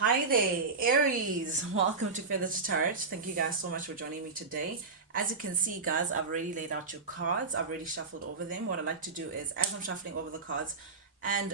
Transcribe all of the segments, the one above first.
Hi there, Aries. Welcome to Feather to Tarot. Thank you guys so much for joining me today. As you can see, guys, I've already laid out your cards. I've already shuffled over them. What I like to do is, as I'm shuffling over the cards and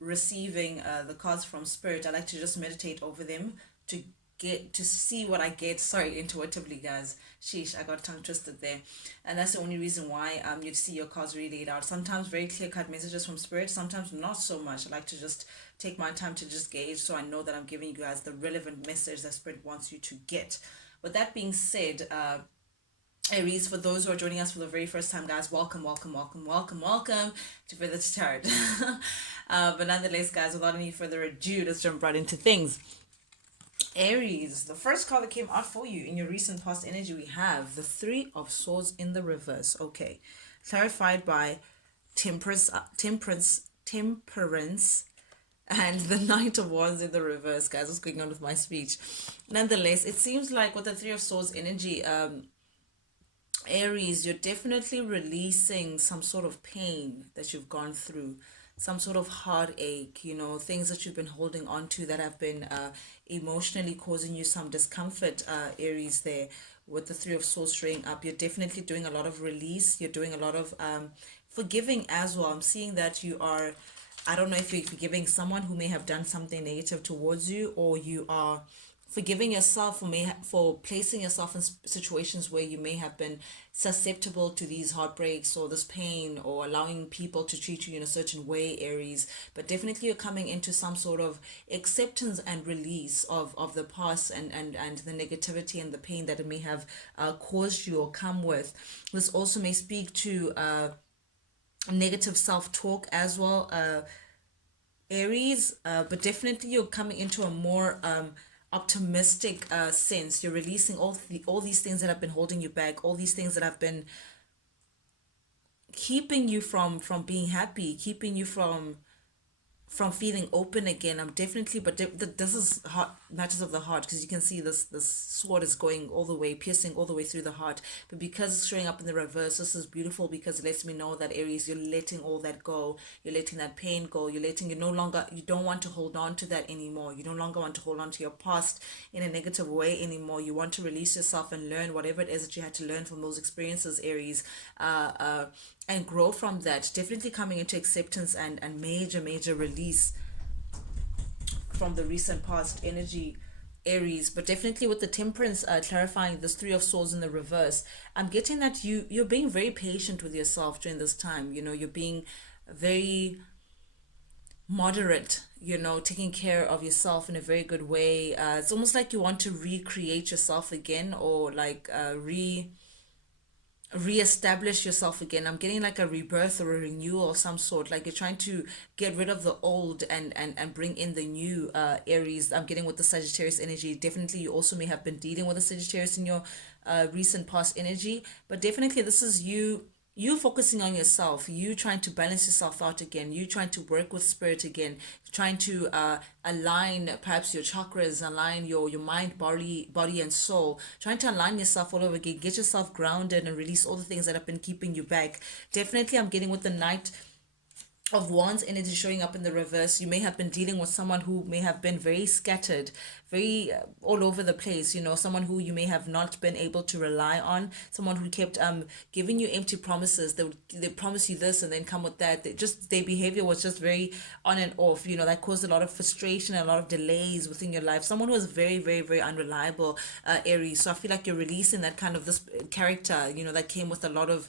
receiving the cards from Spirit, I like to just meditate over them to get to see what I get. Sorry, intuitively, guys. Sheesh, I got tongue twisted there. And that's the only reason why you'd see your cards really laid out. Sometimes very clear cut messages from Spirit, sometimes not so much. I like to just take my time to just gauge so I know that I'm giving you guys the relevant message that Spirit wants you to get. With that being said, Aries, for those who are joining us for the very first time, guys, welcome, welcome, welcome, welcome, welcome to Feather to Tarot. But nonetheless, guys, without any further ado, let's jump right into things. Aries, the first card that came out for you in your recent past energy, we have the Three of Swords in the reverse. Okay, clarified by temperance, and the Knight of Wands in the reverse, guys. What's going on with my speech? Nonetheless, it seems like with the Three of Swords energy, Aries, you're definitely releasing some sort of pain that you've gone through, some sort of heartache, things that you've been holding on to that have been emotionally causing you some discomfort, Aries, there. With the Three of Swords showing up, you're definitely doing a lot of release. You're doing a lot of forgiving as well. I'm seeing that you are, I don't know if you're forgiving someone who may have done something negative towards you, or you are forgiving yourself for placing yourself in situations where you may have been susceptible to these heartbreaks or this pain, or allowing people to treat you in a certain way, Aries. But definitely you're coming into some sort of acceptance and release of the past, and the negativity and the pain that it may have caused you or come with. This also may speak to negative self-talk as well, Aries, but definitely you're coming into a more optimistic sense. You're releasing all these things that have been holding you back, all these things that have been keeping you from being happy, keeping you from feeling open again. I'm definitely, but this is heart matters of the heart, because you can see this sword is going all the way, piercing all the way through the heart. But because it's showing up in the reverse, this is beautiful, because it lets me know that, Aries, you're letting all that go. You're letting that pain go. You don't want to hold on to that anymore. You no longer want to hold on to your past in a negative way anymore. You want to release yourself and learn whatever it is that you had to learn from those experiences, Aries. And grow from that. Definitely coming into acceptance and major release from the recent past energy, Aries. But definitely with the Temperance clarifying this Three of Swords in the reverse, I'm getting that you're being very patient with yourself during this time. You're being very moderate, taking care of yourself in a very good way. It's almost like you want to recreate yourself again, or like reestablish yourself again. I'm getting like a rebirth or a renewal of some sort. Like you're trying to get rid of the old and bring in the new, Aries. I'm getting with the Sagittarius energy. Definitely you also may have been dealing with a Sagittarius in your recent past energy, but definitely this is you focusing on yourself, you trying to balance yourself out again, you trying to work with Spirit again, trying to align perhaps your chakras, align your mind, body and soul, trying to align yourself all over again, get yourself grounded and release all the things that have been keeping you back. Definitely I'm getting with the Knight of Wands energy showing up in the reverse. You may have been dealing with someone who may have been very scattered, very all over the place. Someone who you may have not been able to rely on. Someone who kept giving you empty promises. They promise you this and then come with that. Their behavior was just very on and off. That caused a lot of frustration and a lot of delays within your life. Someone who was very very very unreliable, Aries. So I feel like you're releasing that kind of this character. That came with a lot of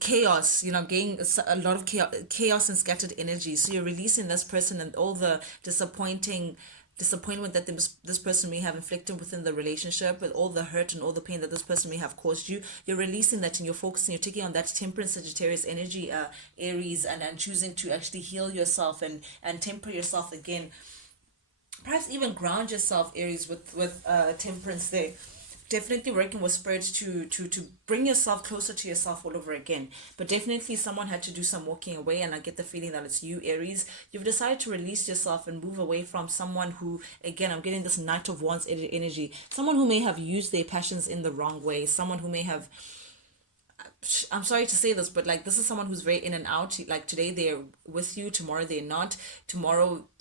chaos, getting a lot of chaos and scattered energy. So you're releasing this person and all the disappointment that this person may have inflicted within the relationship, with all the hurt and all the pain that this person may have caused you. You're releasing that, and you're focusing, you're taking on that Temperance Sagittarius energy, Aries, and choosing to actually heal yourself and temper yourself again, perhaps even ground yourself, Aries, with Temperance there. Definitely working with Spirit to bring yourself closer to yourself all over again. But definitely someone had to do some walking away, and I get the feeling that it's you, Aries. You've decided to release yourself and move away from someone who, again, I'm getting this Knight of Wands energy, someone who may have used their passions in the wrong way, someone who may have I'm sorry to say this, but like this is someone who's very in and out. Like today they're with you, tomorrow they're not.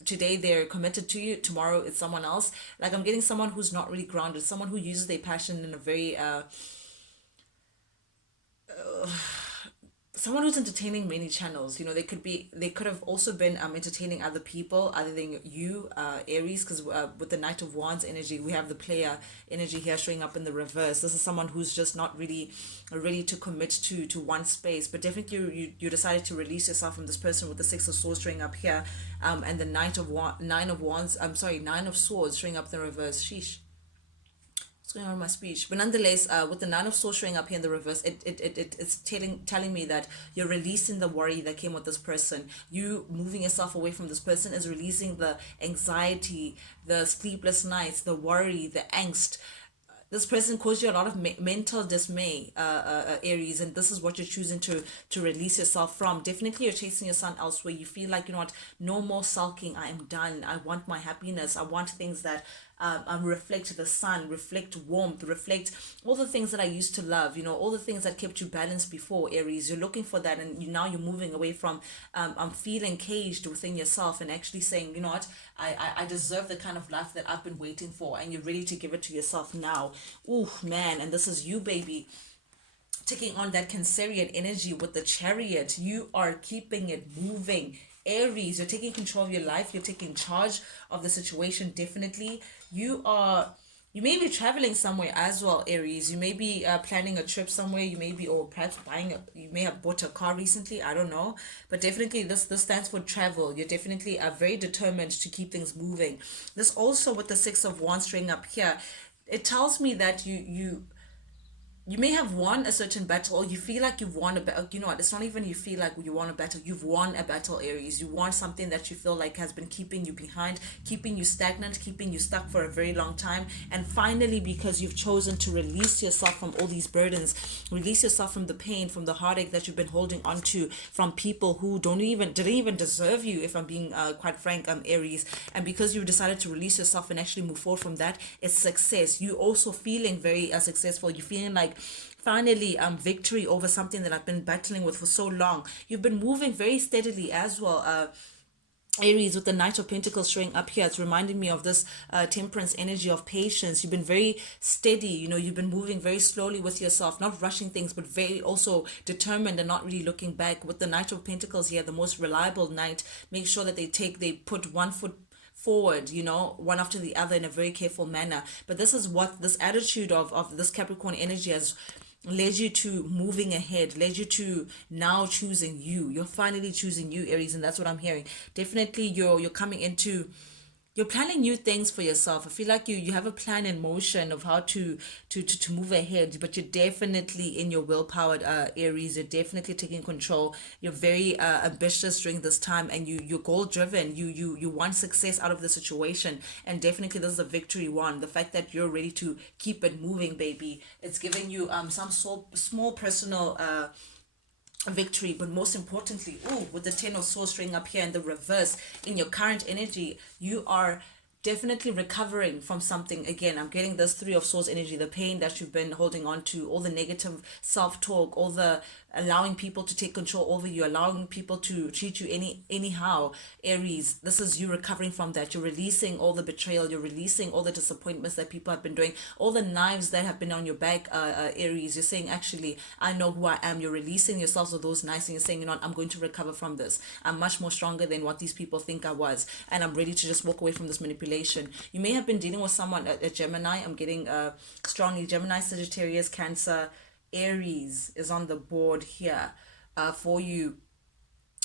Today they're committed to you, tomorrow it's someone else. Like I'm getting someone who's not really grounded, someone who uses their passion in a very someone who's entertaining many channels. They could have also been entertaining other people other than you, Aries, because with the Knight of Wands energy we have the player energy here showing up in the reverse. This is someone who's just not really ready to commit to one space, but definitely you decided to release yourself from this person with the Six of Swords showing up here, and the Nine of Wands, I'm sorry, Nine of Swords showing up in the reverse. Sheesh, what's going on with my speech? But nonetheless, with the Nine of Swords showing up here in the reverse, it's telling me that you're releasing the worry that came with this person. You moving yourself away from this person is releasing the anxiety, the sleepless nights, the worry, the angst. This person caused you a lot of mental dismay, Aries, and this is what you're choosing to release yourself from. Definitely you're chasing your sun elsewhere. You feel like, you know what, no more sulking, I am done, I want my happiness, I want things that reflect the sun, reflect warmth, reflect all the things that I used to love, all the things that kept you balanced before, Aries. You're looking for that, and now you're moving away from feeling caged within yourself and actually saying, you know what, I deserve the kind of life that I've been waiting for, and you're ready to give it to yourself now. Ooh, man, and this is you, baby, taking on that Cancerian energy with the Chariot. You are keeping it moving, Aries. You're taking control of your life. You're taking charge of the situation. Definitely, you may be traveling somewhere as well, Aries. You may be planning a trip somewhere. You may be, or perhaps you may have bought a car recently. I don't know, but definitely this stands for travel. You're definitely very determined to keep things moving. This also with the Six of Wands string up here, it tells me that you may have won a certain battle, or you feel like you've won a battle. You know what, it's not even you feel like you won a battle, you've won a battle, Aries. You won something that you feel like has been keeping you behind, keeping you stagnant, keeping you stuck for a very long time. And finally, because you've chosen to release yourself from all these burdens, release yourself from the pain, from the heartache that you've been holding on to, from people who didn't even deserve you, if I'm being quite frank, Aries. And because you decided to release yourself and actually move forward from that, it's success. You also feeling very successful. You're feeling like finally victory over something that I've been battling with for so long. You've been moving very steadily as well, Aries, with the Knight of Pentacles showing up here. It's reminding me of this temperance energy of patience. You've been very steady, you've been moving very slowly with yourself, not rushing things, but very also determined and not really looking back. With the Knight of Pentacles here, the most reliable knight, make sure that they put one foot forward, one after the other in a very careful manner. But this is what this attitude of this Capricorn energy has led you to moving ahead, led you to now choosing you. You're finally choosing you, Aries, and that's what I'm hearing. Definitely you're coming into, you're planning new things for yourself. I feel like you have a plan in motion of how to move ahead, but you're definitely in your willpower, Aries. You're definitely taking control. You're very ambitious during this time, and you're goal driven. You want success out of the situation, and definitely this is a victory one. The fact that you're ready to keep it moving, baby, it's giving you some small personal victory. But most importantly, with the Ten of Swords string up here in the reverse, in your current energy, you are definitely recovering from something. Again, I'm getting this Three of Swords energy, the pain that you've been holding on to, all the negative self-talk, all the allowing people to take control over you, allowing people to treat you anyhow, Aries. This is you recovering from that. You're releasing all the betrayal, you're releasing all the disappointments that people have been doing, all the knives that have been on your back, Aries. You're saying, actually, I know who I am. You're releasing yourselves of those knives, and you're saying, I'm going to recover from this. I'm much more stronger than what these people think I was, and I'm ready to just walk away from this manipulation. You may have been dealing with someone, a Gemini. I'm getting strongly Gemini, Sagittarius, Cancer, Aries is on the board here for you,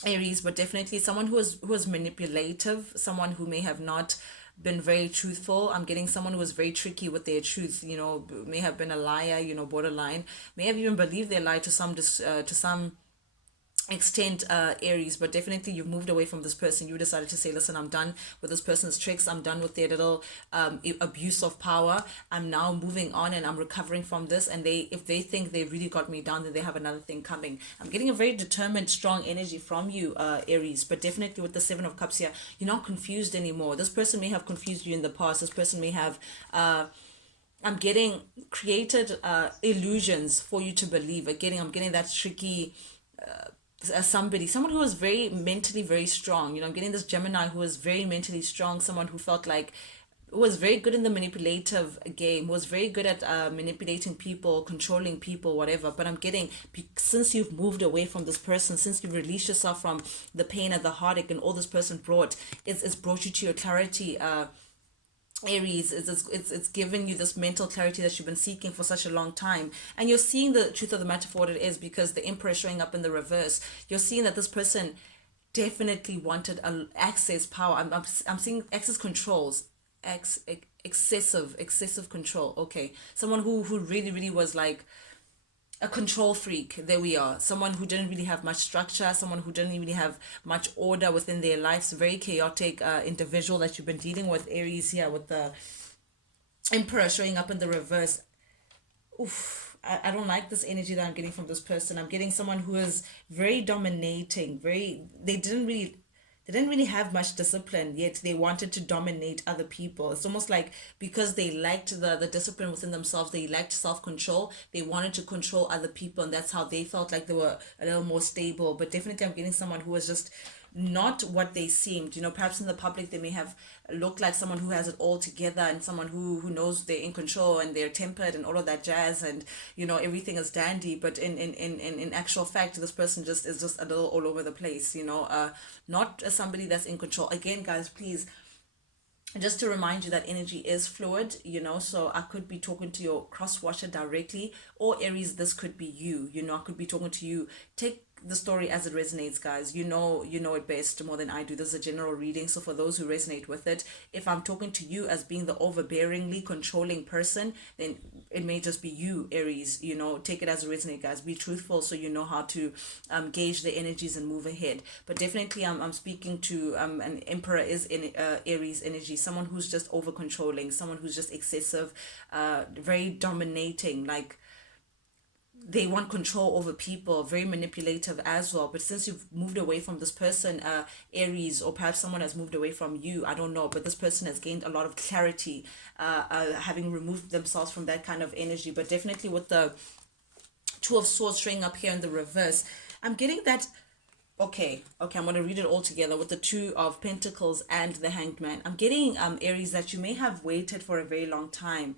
Aries. But definitely someone who is manipulative, someone who may have not been very truthful. I'm getting someone who was very tricky with their truth, may have been a liar, borderline, may have even believed their lie to some extent, Aries. But definitely you've moved away from this person. You decided to say, listen, I'm done with this person's tricks, I'm done with their little abuse of power. I'm now moving on, and I'm recovering from this. And if they think they really got me down, then they have another thing coming. I'm getting a very determined, strong energy from you, Aries. But definitely with the Seven of Cups here, you're not confused anymore. This person may have confused you in the past. This person may have I'm getting created illusions for you to believe. Again, I'm getting that tricky someone who was very mentally very strong. I'm getting this Gemini who was very mentally strong, someone who felt like was very good in the manipulative game, was very good at manipulating people, controlling people, whatever. But I'm getting, since you've moved away from this person, since you've released yourself from the pain and the heartache and all this person brought, it's brought you to your clarity. Aries, it's given you this mental clarity that you've been seeking for such a long time, and you're seeing the truth of the matter for what it is, because the Emperor is showing up in the reverse. You're seeing that this person definitely wanted access power. I'm seeing access controls, excessive control. Okay, someone who really really was like a control freak. There we are. Someone who didn't really have much structure, someone who didn't really have much order within their lives. Very chaotic individual that you've been dealing with, Aries, here with the Emperor showing up in the reverse. Oof. I don't like this energy that I'm getting from this person. I'm getting someone who is very dominating, they didn't really have much discipline, yet they wanted to dominate other people. It's almost like because they lacked the discipline within themselves, they lacked self-control, they wanted to control other people, and that's how they felt like they were a little more stable. But definitely I'm getting someone who was just not what they seemed. Perhaps in the public they may have looked like someone who has it all together, and someone who knows they're in control and they're tempered and all of that jazz, and everything is dandy. But in actual fact, this person just is just a little all over the place. Not as somebody that's in control. Again, guys, please, just to remind you that energy is fluid, so I could be talking to your cross watcher directly, or Aries, this could be you. I could be talking to you. Take the story as it resonates, guys. You know it best more than I do. This is a general reading, so for those who resonate with it, if I'm talking to you as being the overbearingly controlling person, then it may just be you, Aries. Take it as it resonates, guys. Be truthful, so you know how to gauge the energies and move ahead. But definitely I'm speaking to an Emperor is in Aries energy, someone who's just over controlling, someone who's just excessive, very dominating, like they want control over people, very manipulative as well. But since you've moved away from this person, Aries, or perhaps someone has moved away from you, I don't know, but this person has gained a lot of clarity, having removed themselves from that kind of energy. But definitely with the Two of Swords showing up here in the reverse, I'm getting that. Okay, I'm going to read it all together with the Two of Pentacles and the Hanged Man. I'm getting, Aries, that you may have waited for a very long time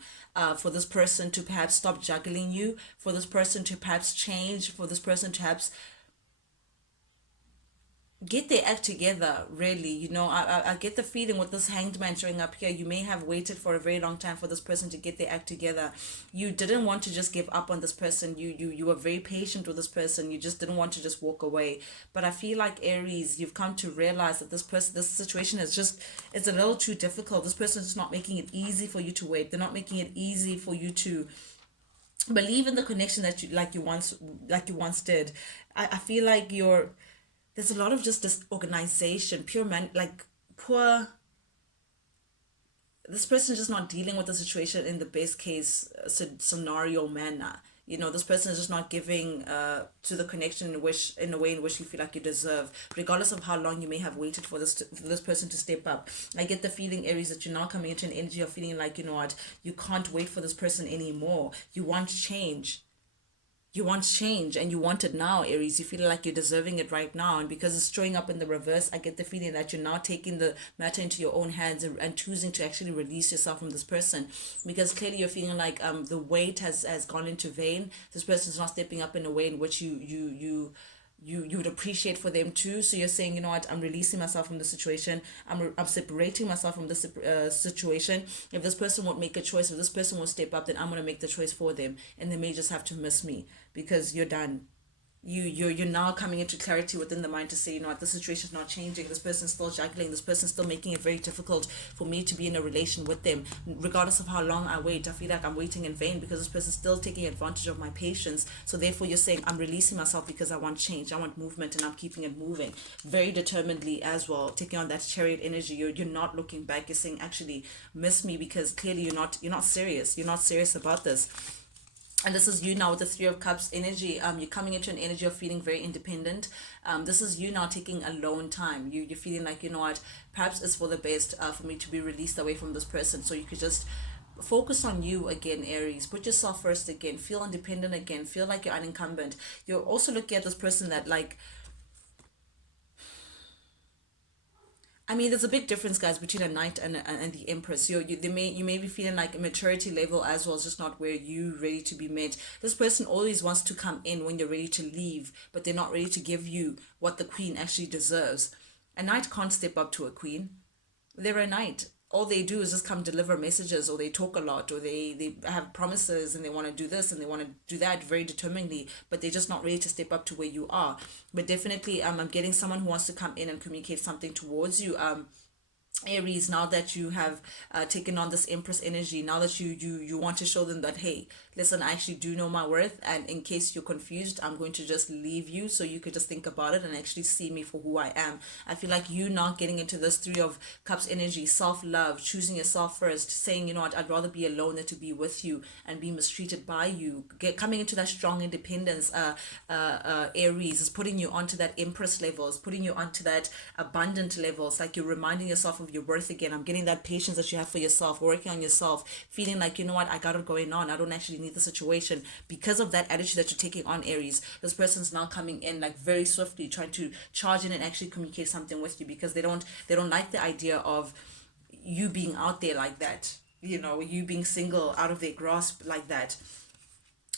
for this person to perhaps stop juggling you, for this person to perhaps change, for this person to perhaps get their act together. Really, I get the feeling with this Hanged Man showing up here, you may have waited for a very long time for this person to get their act together. You didn't want to just give up on this person. You were very patient with this person. You just didn't want to just walk away. But I feel like, Aries, you've come to realize that this situation is just, it's a little too difficult. This person is just not making it easy for you to wait. They're not making it easy for you to believe in the connection that you once did. I feel like there's a lot of just disorganization, pure man, like poor. This person is just not dealing with the situation in the best case scenario manner. This person is just not giving to the connection in a way in which you feel like you deserve, regardless of how long you may have waited for this person to step up. I get the feeling, Aries, that you're now coming into an energy of feeling like, what, you can't wait for this person anymore. You want change and you want it now, Aries. You feel like you're deserving it right now, and because it's showing up in the reverse, I get the feeling that you're now taking the matter into your own hands, and choosing to actually release yourself from this person, because clearly you're feeling like the weight has gone into vain. This person's not stepping up in a way in which you would appreciate for them too. So you're saying, what, I'm releasing myself from the situation. I'm separating myself from this situation. If this person won't make a choice, if this person won't step up, then I'm going to make the choice for them, and they may just have to miss me because you're done. You're now coming into clarity within the mind to say, what, the situation is not changing. This person's still juggling. This person's still making it very difficult for me to be in a relation with them, regardless of how long I wait. I feel like I'm waiting in vain because this person's still taking advantage of my patience. So therefore, you're saying, I'm releasing myself because I want change, I want movement, and I'm keeping it moving very determinedly as well. Taking on that Chariot energy, you're not looking back. You're saying, actually, miss me, because clearly you're not serious. You're not serious about this. And this is you now with the Three of Cups energy. You're coming into an energy of feeling very independent. This is you now taking alone time. You're feeling like, what, perhaps it's for the best for me to be released away from this person, so you could just focus on you again, Aries. Put yourself first again. Feel independent again. Feel like you're unencumbered. You're also looking at this person that, like, I mean, there's a big difference, guys, between a knight and the empress. You may be feeling like a maturity level as well, just not where you ready to be met. This person always wants to come in when you're ready to leave, but they're not ready to give you what the queen actually deserves. A knight can't step up to a queen. They're a knight. All they do is just come deliver messages, or they talk a lot, or they have promises and they want to do this and they want to do that very determinedly, but they're just not ready to step up to where you are. But definitely, I'm getting someone who wants to come in and communicate something towards you. Aries, now that you have taken on this empress energy, now that you want to show them that, hey, listen, I actually do know my worth, and in case you're confused, I'm going to just leave you so you could just think about it and actually see me for who I am. I feel like you not getting into this Three of Cups energy, self-love, choosing yourself first, saying, you know what, I'd rather be alone than to be with you and be mistreated by you. Coming into that strong independence, Aries, is putting you onto that empress level, is putting you onto that abundant level. It's like you're reminding yourself of your worth again. I'm getting that patience that you have for yourself, working on yourself, feeling like, you know what, I got it going on. I don't actually need the situation. Because of that attitude that you're taking on, Aries, this person's now coming in like very swiftly, trying to charge in and actually communicate something with you, because they don't like the idea of you being out there like that, you know, you being single, out of their grasp like that.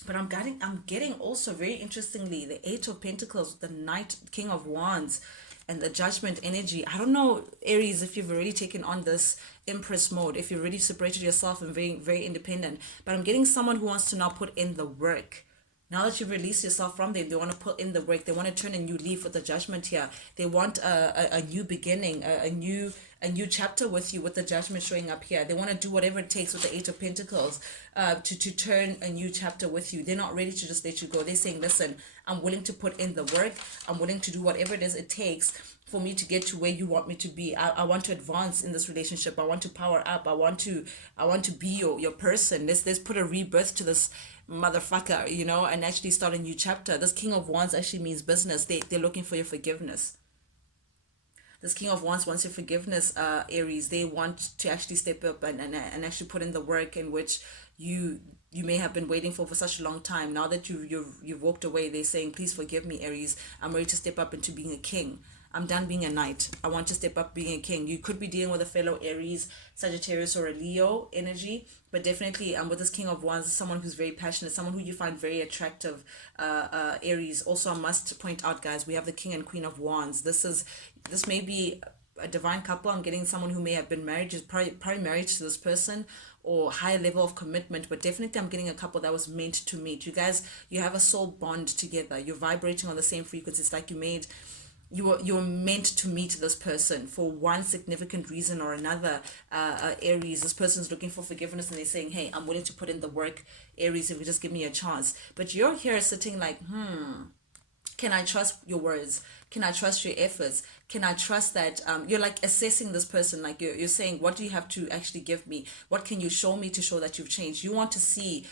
But I'm getting also, very interestingly, the Eight of Pentacles, the Knight, King of Wands, and the Judgment energy. I don't know, Aries, if you've already taken on this Empress mode, if you've already separated yourself and very, very independent. But I'm getting someone who wants to now put in the work. Now that you've released yourself from them, they want to put in the work. They want to turn a new leaf with the Judgment here. They want a new beginning, a new chapter with you, with the Judgment showing up here. They want to do whatever it takes with the Eight of Pentacles to turn a new chapter with you. They're not ready to just let you go. They're saying, listen, I'm willing to put in the work. I'm willing to do whatever it is it takes for me to get to where you want me to be. I want to advance in this relationship. I want to power up. I want to be your person. Let's put a rebirth to this motherfucker, you know, and actually start a new chapter. This King of Wands actually means business. They're looking for your forgiveness. This King of Wands wants your forgiveness, Aries. They want to actually step up and actually put in the work in which you may have been waiting for such a long time. Now that you've walked away, they're saying, please forgive me, Aries. I'm ready to step up into being a king. I'm done being a knight. I want to step up being a king. You could be dealing with a fellow Aries, Sagittarius, or a Leo energy, but definitely with this King of Wands, someone who's very passionate, someone who you find very attractive, Aries. Also, I must point out, guys, we have the King and Queen of Wands. This may be a divine couple. I'm getting someone who may have been married, just probably married to this person, or higher level of commitment, but definitely I'm getting a couple that was meant to meet. You guys, you have a soul bond together. You're vibrating on the same frequency. It's like you were meant to meet this person for one significant reason or another. Aries, this person's looking for forgiveness and they're saying, hey, I'm willing to put in the work, Aries, if you just give me a chance. But you're here sitting like, can I trust your words? Can I trust your efforts? Can I trust that you're like assessing this person? Like you're saying, what do you have to actually give me? What can you show me to show that you've changed? You want to see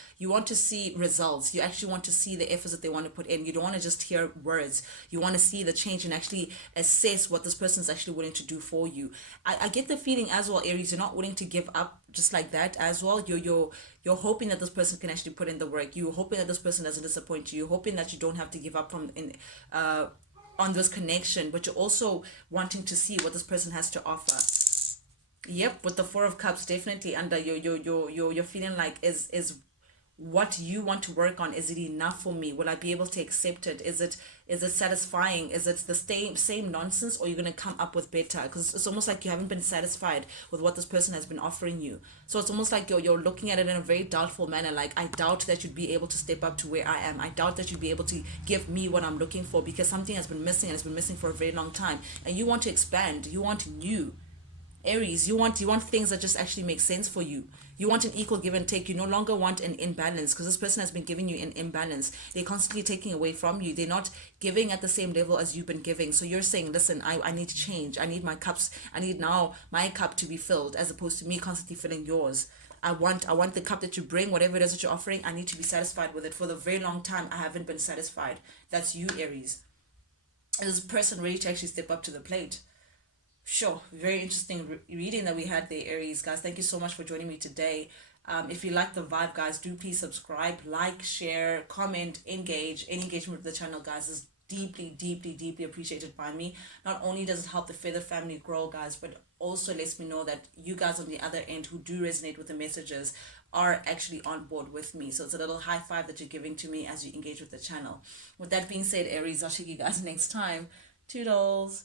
results. You actually want to see the efforts that they want to put in. You don't want to just hear words. You want to see the change and actually assess what this person's actually willing to do for you. I get the feeling as well, Aries, you're not willing to give up just like that as well. You're hoping that this person can actually put in the work. You're hoping that this person doesn't disappoint you. You're hoping that you don't have to give up on this connection, but you're also wanting to see what this person has to offer. Yep, with the Four of Cups, definitely under you're feeling like, is what you want to work on, is it enough for me? Will I be able to accept it? Is it satisfying? Is it the same nonsense, or you're going to come up with better? Because it's almost like you haven't been satisfied with what this person has been offering you. So it's almost like you're looking at it in a very doubtful manner. Like, I doubt that you'd be able to step up to where I am. I doubt that you'd be able to give me what I'm looking for, because something has been missing, and it's been missing for a very long time. And you want to expand. You want new. Aries, you want things that just actually make sense for you. You want an equal give and take. You no longer want an imbalance, because this person has been giving you an imbalance. They're constantly taking away from you. They're not giving at the same level as you've been giving. So you're saying, listen, I need to change. I need my cups. I need now my cup to be filled, as opposed to me constantly filling yours. I want the cup that you bring, whatever it is that you're offering. I need to be satisfied with it. For the very long time, I haven't been satisfied. That's you, Aries. Is this person ready to actually step up to the plate? Sure, very interesting reading that we had there, Aries. Guys, thank you so much for joining me today. If you like the vibe, guys, do please subscribe, like, share, comment, engage. Any engagement with the channel, guys, is deeply, deeply, deeply appreciated by me. Not only does it help the Feather family grow, guys, but also lets me know that you guys on the other end who do resonate with the messages are actually on board with me. So it's a little high five that you're giving to me as you engage with the channel. With that being said, Aries, I'll see you guys next time. Toodles.